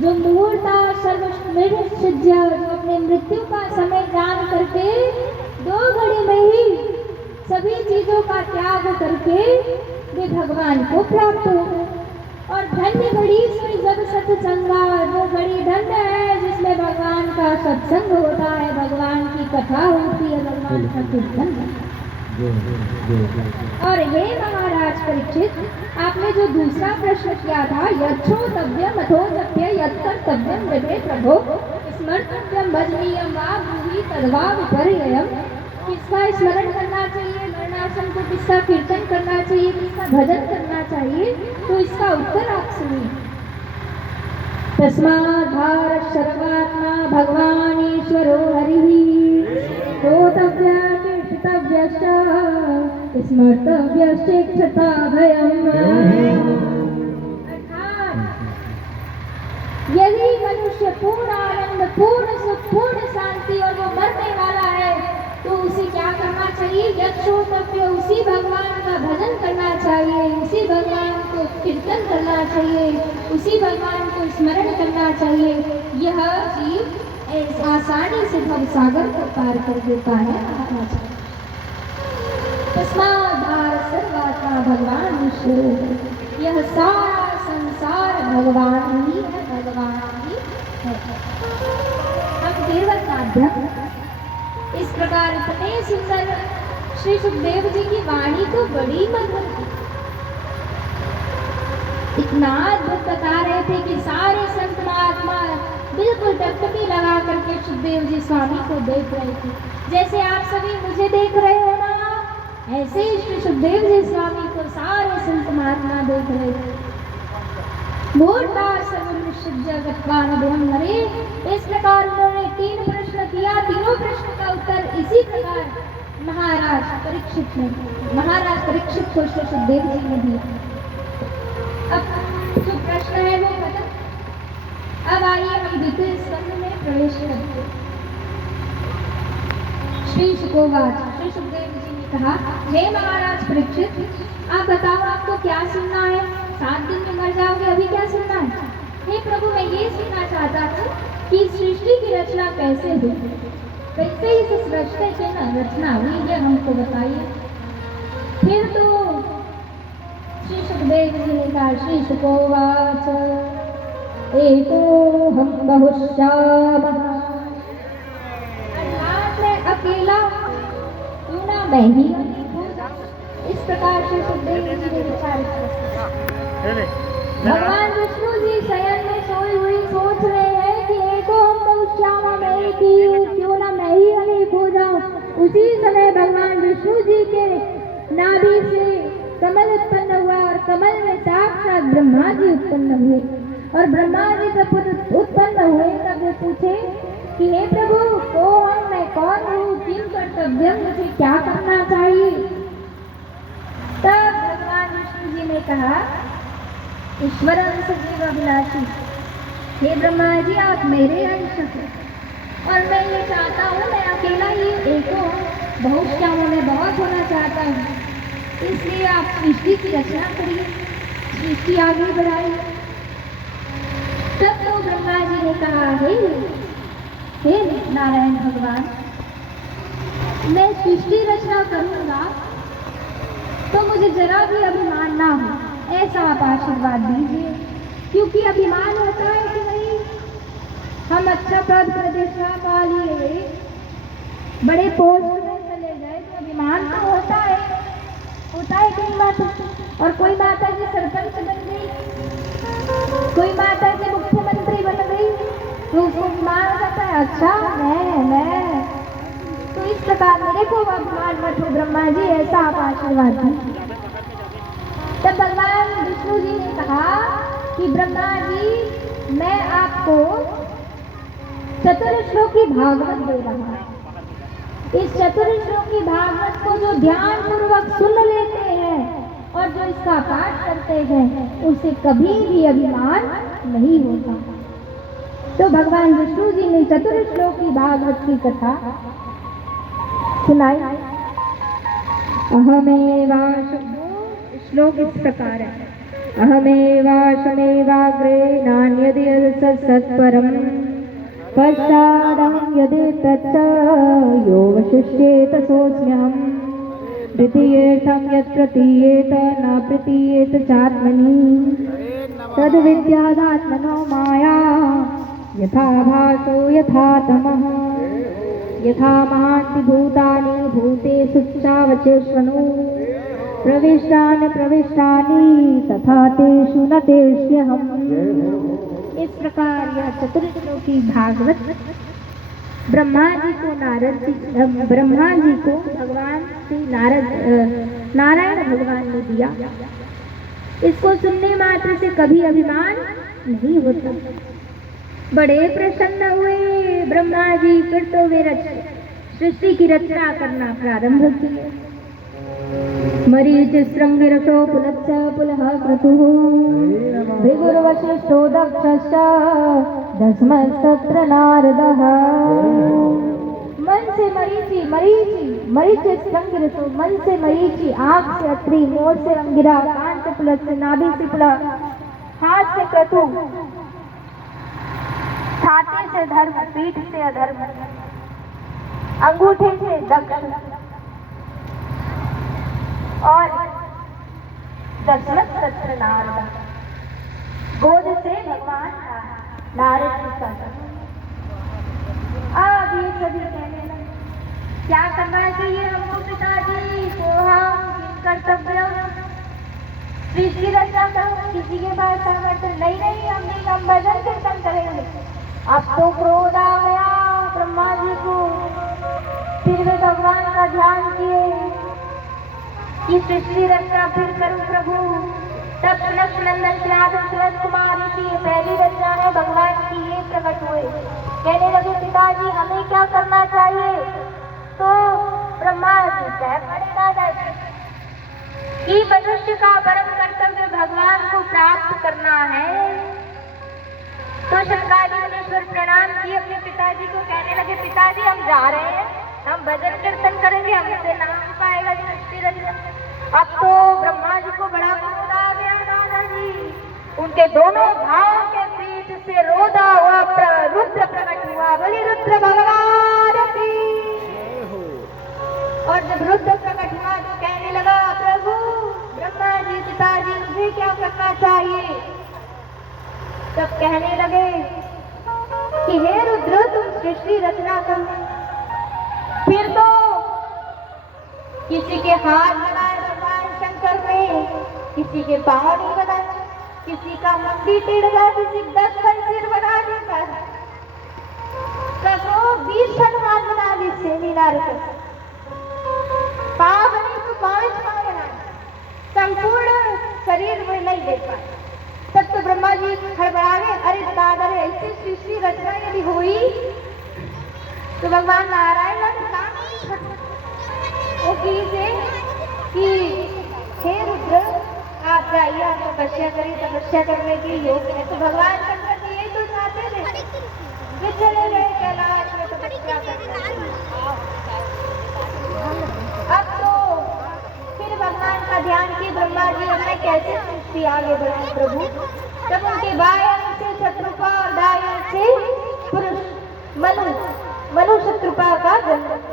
जो मुहूर्ता सर्वश्रेष्ठ जो अपने मृत्यु का समय जान करके 2 घड़ी में ही सभी चीजों का त्याग करके वे भगवान को प्राप्त हो गए। और धन्य घड़ी से जब सत्संगा, वो घड़ी धन्य है जिसमें भगवान का सत्संग होता है, भगवान की कथा होती है, भगवान का कीर्तन होता है। और ये महाराज परीक्षित, आपने जो दूसरा प्रश्न किया था, यच्छोतव्यम अथोतव्य यत्कर्तव्यम विवे प्रभो स्मर्तव्यम भजनीयम वा ब्रूहि तद्वा विपर्ययम्, किसका स्मरण करना चाहिए, वर्णाश्रम को किसका कीर्तन करना चाहिए, किसका भजन करना चाहिए, तो इसका उत्तर आप सुनिए। तस्मात् भारत सर्वात्मा भगवान ईश्वरो हरिः श्रोतव्य कीर्तितव्यश्च स्मर्तव्यश्चेक्षता भयम्। यदि मनुष्य पूर्ण आनंद, पूर्ण सुख, पूर्ण शांति और वो मरने वाला है, तो उसे क्या करना चाहिए? यक्षोतव्य, उसी भगवान का भजन करना चाहिए, उसी भगवान को कीर्तन करना चाहिए, उसी भगवान को स्मरण करना चाहिए। यह जीव आसानी से भवसागर को पार कर देता है। तस्मात् भारत सर्वात्मा भगवान ईश्वर, यह सारा संसार भगवान ही है, भगवान ही है। हम केवल माध्यम। इस प्रकार इतने सुंदर श्री सुखदेव जी की वाणी तो बड़ी मधुर थी, इतना अद्भुत बता रहे थे कि सारे संत महात्मा बिल्कुल टकटकी लगा करके सुखदेव जी स्वामी को देख रहे थे। जैसे आप सभी मुझे देख रहे हो ना, ऐसे ही श्री सुखदेव जी स्वामी को सारे संत महात्मा देख रहे थे। इस प्रकार उन्होंने 3 प्रश्न किया, तीनों प्रश्न का उत्तर इसी प्रकार महाराज परीक्षित को श्री सुखदेव जी ने दिया। अब जो प्रश्न है वो खत्म। अब आइए हम द्वितीय स्कंद में प्रवेश करते हैं। श्री सुखोवाच, श्री सुखदेव जी ने कहा, हे महाराज परीक्षित, आप बताओ आपको क्या सुनना है? 7 दिन में मर जाओगे, अभी क्या सुनना है? हे प्रभु, मैं ये सुनना चाहता हूँ कि सृष्टि की रचना कैसे हुई, कैसे इस सृष्टि की रचना हुई, ये हमको बताइए। फिर तो श्री सुखदेव जी ने कहा, श्री सुखोवाच, एको हम बहुश्यामः, अर्थात मैं अकेला क्यों ना मैं ही हूँ। इस प्रकार श्री सुखदेव जी ने विचार किया। भगवान विष्णु जी शयन में सोई हुई सोच रहे हैं कि एको हम बहुश्यामा, मैं एक ही हूँ, क्यों ना मैं ही अनेक हो जाऊं। उसी समय भगवान विष्णु जी के नाभि से कमल उत्पन्न हुआ और कमल में साक्षात ब्रह्मा जी उत्पन्न हुए। और ब्रह्मा जी जब उत्पन्न हुए तब वे पूछे कि हे प्रभु, कौन मैं कौन हूँ, किम कर्तव्यम, मुझे क्या करना चाहिए? तब भगवान विष्णु जी ने कहा, ईश्वर अंश जीव अभिलाषी, हे ब्रह्मा जी, आप मेरे अंश हैं और मैं ये चाहता हूँ, मैं अकेला ही एक हूँ, बहुश्यामों में बहुत होना चाहता हूँ, इसलिए आप सृष्टि की रचना करिए, सृष्टि आगे बढ़ाइए। तब तो ब्रह्मा जी ने कहा, हे नारायण भगवान, मैं सृष्टि रचना करूँगा तो मुझे जरा भी अभिमान ना हो, ऐसा आप आशीर्वाद दीजिए। क्योंकि अभिमान होता है कि नहीं, हम अच्छा पद प्रतिष्ठा पा लिए, बड़े पोस्ट में चले गए तो अभिमान तो होता है कई माता। और कोई माता जी सरपंच बन गई, कोई माता जी मुख्यमंत्री बन गई, तो उसको अभिमान होता है, अच्छा मैं। तो इस प्रकार मेरे को अभिमान मत हो ब्रह्मा जी, ऐसा आप आशीर्वाद दीजिए। तब भगवान विष्णु जी ने कहा कि ब्रह्मा जी, मैं आपको चतुर्श्लोकी भागवत दे रहा हूँ। इस चतुर्श्लोकी भागवत को जो ध्यान पूर्वक सुन लेते हैं और जो इसका पाठ करते हैं, उसे कभी भी अभिमान नहीं होता। तो भगवान विष्णु जी ने चतुर्श्लोकी भागवत की कथा सुनाई। अहमेवा, श्लोक इस प्रकार है, अहमेवाशमेवाग्रे नान्यदि सत्परम् पश्चादहं यदेतच्च यो वशिष्येत सोऽस्म्यहम् द्वितीयेऽर्थं यत् प्रतीयेत न प्रतीयेत चात्मनि तद्विद्यादात्मनो माया यथा भासो यथा तमः यथा महान्ति भूतानि भूतेषु चावचेष्वनु प्रविष्टानि प्रविष्टानि तथा तेषु न तेष्यहम्। इस प्रकार यह चतुर्श्लोकी भागवत ब्रह्मा जी को भगवान श्री नारायण भगवान ने दिया। इसको सुनने मात्र से कभी अभिमान नहीं होता। बड़े प्रसन्न हुए ब्रह्मा जी। फिर तो वे सृष्टि की रचना करना प्रारंभ किए। मरीच श्रृंगिरसो पुलच्च पुलः क्रतुः भृगुर्वशिष्ठो दक्षश्च दस्मस्तत्र नारदः। मन से मरीचि मरीच श्रृंगिरसो, मन से मरीचि, आँख से अत्रि, मोर से अंगिरा, कान से पुलच्च, नाभि से पुलह, हाथ से क्रतु, छाती से धर्म, पीठ से अधर्म, अंगूठे से दक्ष और दशमस्तत्र नारद। गोद से भगवान नारद जी का। अब ये सभी कहने लगे क्या करना चाहिए हमको पिताजी को, हम किन कर्तव्य सृष्टि रचना करो। किसी के पास सामर्थ्य नहीं, हम भजन कीर्तन करेंगे। अब तो क्रोध आ गया ब्रह्मा जी को। फिर वे भगवान का ध्यान किए कि सृष्टि रचना फिर करूं प्रभु। तब नक्ष नंदन शरद कुमार की पहली रचना है भगवान की, ये प्रकट हुए। कहने लगे पिताजी हमें क्या करना चाहिए। तो ब्रह्मा जी कह पड़े दादाजी कि मनुष्य का परम कर्तव्य भगवान को प्राप्त करना है। तो शंकराजी मुनीश्वर प्रणाम किए अपने पिताजी को। कहने लगे पिताजी हम जा रहे हैं, हम भजन कीर्तन करेंगे, हमसे ना हो पाएगा सृष्टि रचना। अब तो ब्रह्मा जी को बड़ा क्रोध आ गया दादाजी। उनके दोनों भावों के बीच से रोदा हुआ रुद्र प्रकट हुआ। बोली रुद्र भगवान की। और जब रुद्र प्रकट हुआ तो कहने लगा प्रभु ब्रह्मा जी पिताजी मुझे क्या करना चाहिए। तब कहने लगे कि हे रुद्र तुम सृष्टि रचना करो। फिर तो किसी के हाथ बनाए भगवान शंकर ने, किसी के पांव नहीं बनाए, किसी का मुंडी टेढ़ गया, किसी 10 सिर बना देता, कसो 20 हाथ बना दी से मीनार को। पांव बने तो 5 पांव बनाए, संपूर्ण शरीर में नहीं देख पाए। तब तो ब्रह्मा जी खड़बड़ा गए। अरे दादा रे ऐसी सृष्टि रचना यदि हुई तो भगवान नारायण वो से कि हे रुद्र आप जाइए, आप तपस्या करिए, तपस्या करने के योग्य है। तो भगवान शंकर जी यही तो चाहते थे, वे चले गए कैलाश में तपस्या करने। अब तो फिर भगवान का ध्यान किए ब्रह्मा जी हमने कैसे सृष्टि आगे बढ़ाई प्रभु। तब उनके बाएं से शत्रुपा और दाएं से पुरुष मनु शत्रुपा का जन्म।